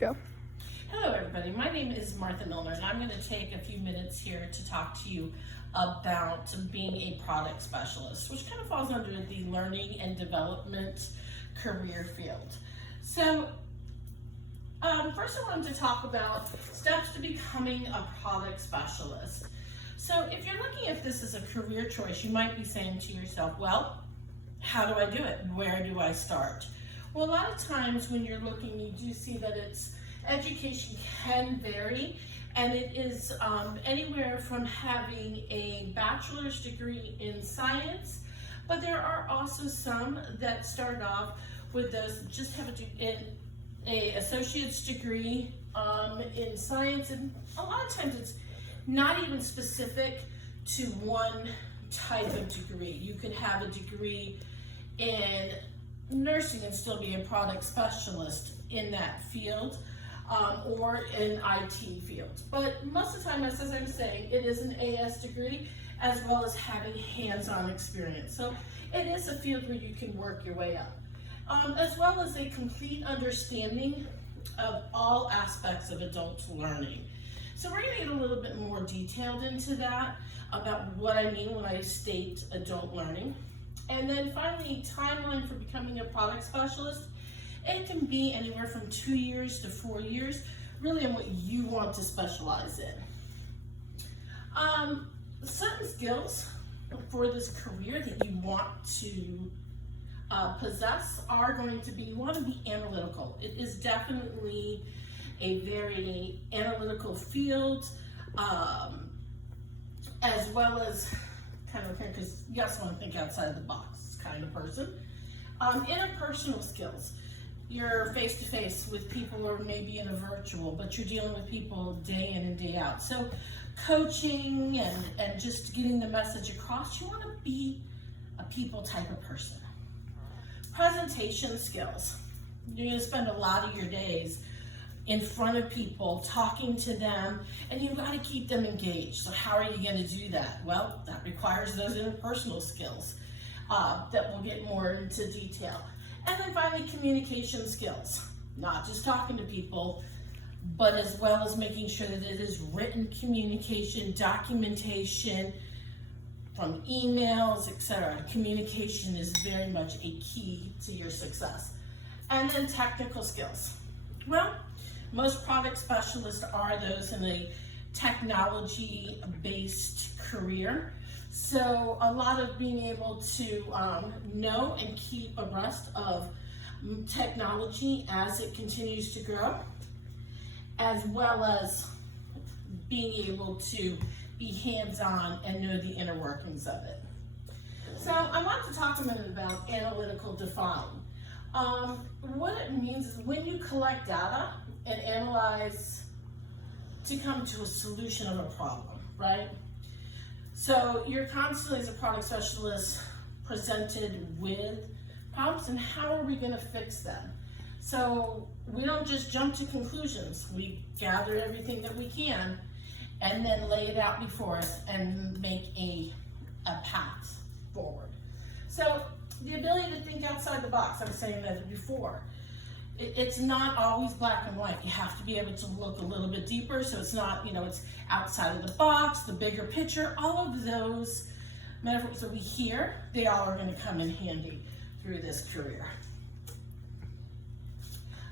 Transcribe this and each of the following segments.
Go. Hello everybody, my name is Martha Milner and I'm going to take a few minutes here to talk to you about being a product specialist, which kind of falls under the learning and development career field. So first I wanted to talk about steps to becoming a product specialist. So if you're looking at this as a career choice, you might be saying to yourself, well, how do I do it? Where do I start? Well, a lot of times when you're looking, you do see that education can vary, and it is anywhere from having a bachelor's degree in science, but there are also some that start off with those that just have a associate's degree in science, and a lot of times it's not even specific to one type of degree. You could have a degree in nursing and still be a product specialist in that field, or in IT field. But most of the time, as I'm saying, it is an AS degree as well as having hands-on experience. So it is a field where you can work your way up, as well as a complete understanding of all aspects of adult learning. So we're going to get a little bit more detailed into that, about what I mean when I state adult learning. And then finally, timeline for becoming a product specialist. It can be anywhere from 2 years to 4 years, really on what you want to specialize in. Certain skills for this career that you want to possess are going to be, you want to be analytical. It is definitely a very analytical field, as well as kind of, because you also want to think outside the box kind of person. Interpersonal skills. You're face-to-face with people, or maybe in a virtual, but you're dealing with people day in and day out. So coaching and just getting the message across, you want to be a people type of person. Presentation skills. You're going to spend a lot of your days in front of people, talking to them, and you've got to keep them engaged. So how are you going to do that? Well, that requires those interpersonal skills that we'll get more into detail. And then finally, communication skills. Not just talking to people, but as well as making sure that it is written communication, documentation, from emails, etc. Communication is very much a key to your success. And then technical skills. Well, most product specialists are those in a technology-based career. So a lot of being able to know and keep abreast of technology as it continues to grow, as well as being able to be hands-on and know the inner workings of it. So I want to talk a minute about analytical define. What it means is when you collect data and analyze to come to a solution of a problem, right? So you're constantly, as a product specialist, presented with problems, and how are we going to fix them? So we don't just jump to conclusions. We gather everything that we can and then lay it out before us and make a path forward. So the ability to think outside the box, I was saying that before. It's not always black and white. You have to be able to look a little bit deeper, so it's not, it's outside of the box, the bigger picture, all of those metaphors that we hear, they all are going to come in handy through this career.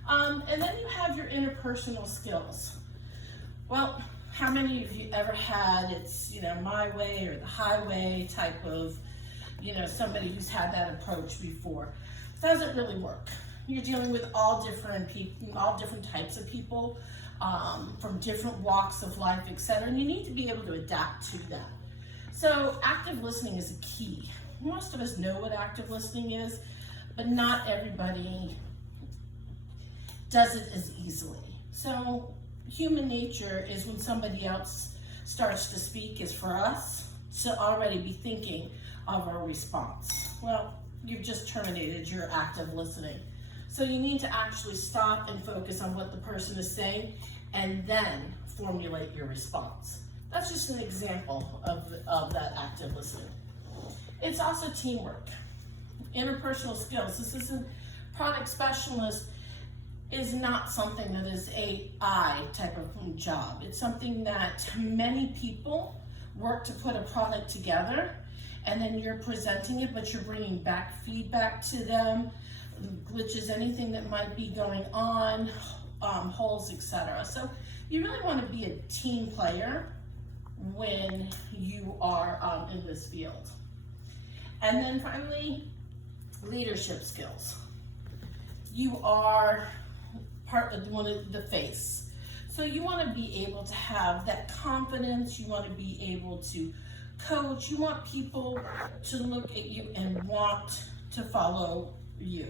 And then you have your interpersonal skills. Well, how many of you ever had, it's, my way or the highway type of, somebody who's had that approach before? It doesn't really work. You're dealing with all different people, all different types of people, from different walks of life, etc. And you need to be able to adapt to that. So active listening is a key. Most of us know what active listening is, but not everybody does it as easily. So human nature is when somebody else starts to speak is for us to already be thinking of our response. Well, you've just terminated your active listening. So you need to actually stop and focus on what the person is saying and then formulate your response. That's just an example of that active listening. It's also teamwork, interpersonal skills. This isn't product specialist is not something that is a I type of job. It's something that many people work to put a product together, and then you're presenting it, but you're bringing back feedback to them, glitches, anything that might be going on, holes, etc. So you really want to be a team player when you are in this field. And then finally, leadership skills. You are one of the face. So you want to be able to have that confidence, you want to be able to coach, you want people to look at you and want to follow you.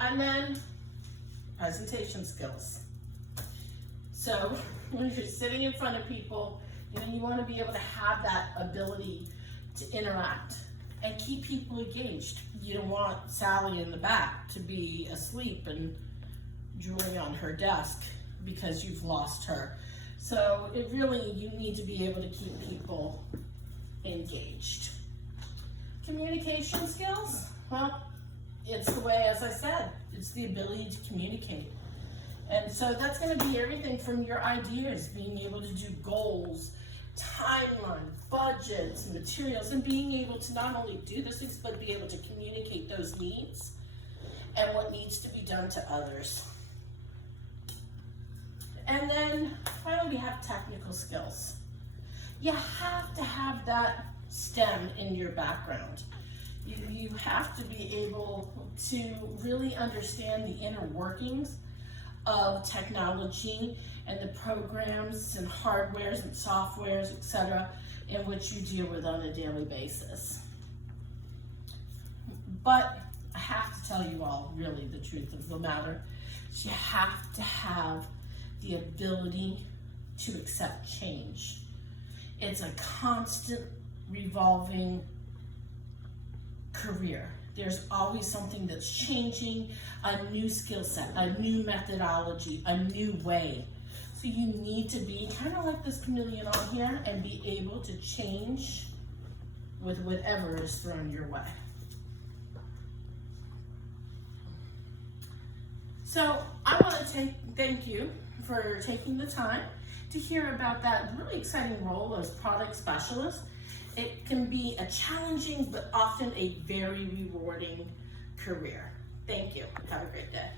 And then presentation skills. So when you're sitting in front of people, you want to be able to have that ability to interact and keep people engaged. You don't want Sally in the back to be asleep and drooling on her desk because you've lost her. So you need to be able to keep people engaged. Communication skills, well, it's the way, as I said, it's the ability to communicate. And so that's going to be everything from your ideas, being able to do goals, timeline, budgets, materials, and being able to not only do those things, but be able to communicate those needs and what needs to be done to others. And then finally, we have technical skills. You have to have that STEM in your background. You have to be able to really understand the inner workings of technology and the programs and hardwares and softwares, etc., in which you deal with on a daily basis. But I have to tell you all really the truth of the matter. You have to have the ability to accept change. It's a constant revolving career. There's always something that's changing, a new skill set, a new methodology, a new way. So you need to be kind of like this chameleon on here and be able to change with whatever is thrown your way. So I want to thank you for taking the time to hear about that really exciting role as product specialist. It can be a challenging but often a very rewarding career. Thank you. Have a great day.